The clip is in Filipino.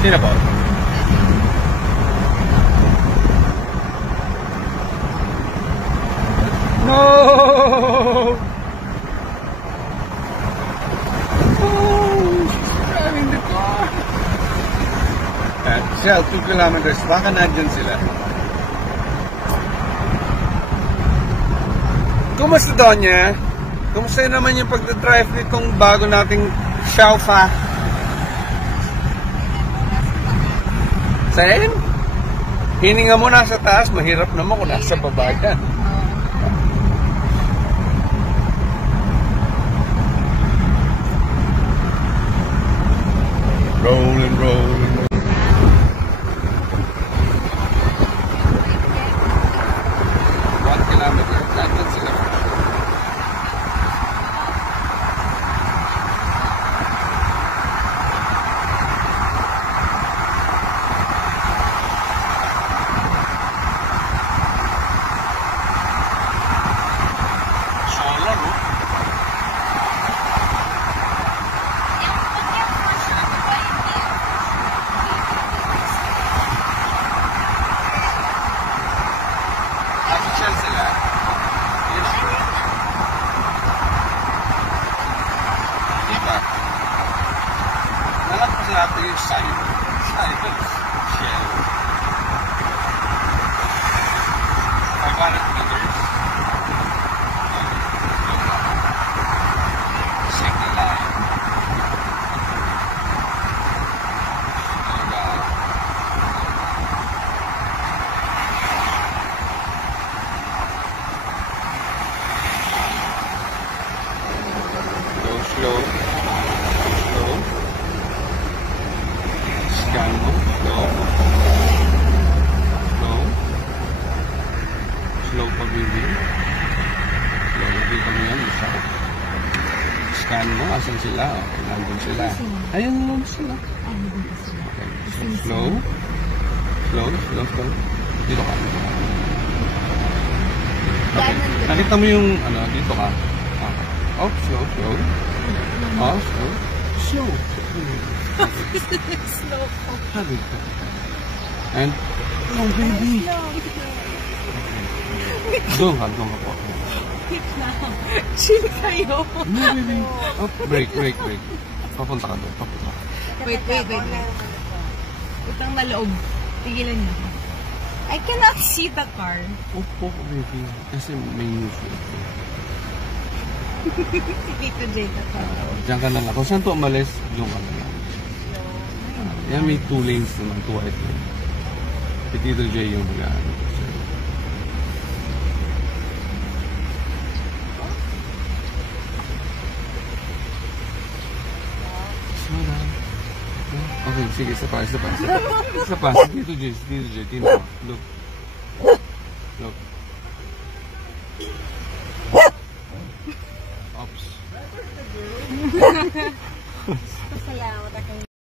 Sino po? No! Oh, she's driving the car. At Shell, 2 kilometers. Baka nandyan sila. Kumusta Donya? Kumusta naman yung pagdadrive nitong bago nating Xiaofa? Saan? Hininga mo nasa taas, mahirap naman kung nasa baba yan. Rolling, rolling. 1 kilometer. Nandyan sila. Solar, no? Official sila. Diba? Nalagpas natin yung cycles. Shell. 500 meters. Single line. Slow. Scan mo. Slow pa, baby. Slow. Nakita mo yan. Isa. Scan mo. Asan sila? Okay, nandun sila. Ayan naman sila. Okay. Slow. Dito ka. Okay. Nakita mo yung, dito ka. Oh, slow. Oh, slow. Slow. And, oh baby. Doon ka po. Chill kayo. No, baby. Oh, break. Papunta ka doon. Wait. Utang na loob. Tigilan niyo. I cannot see the car. Opo, baby. Kasi may news. Si Tito J ka pa. Diyan ka na lang. Kung saan to umalis, doon ka na lang. Yan may 2 lanes naman, 2 white lanes. Si Tito J yung mag-ano. Okay, sige, isa pa. Si Tito J, Tino. Look.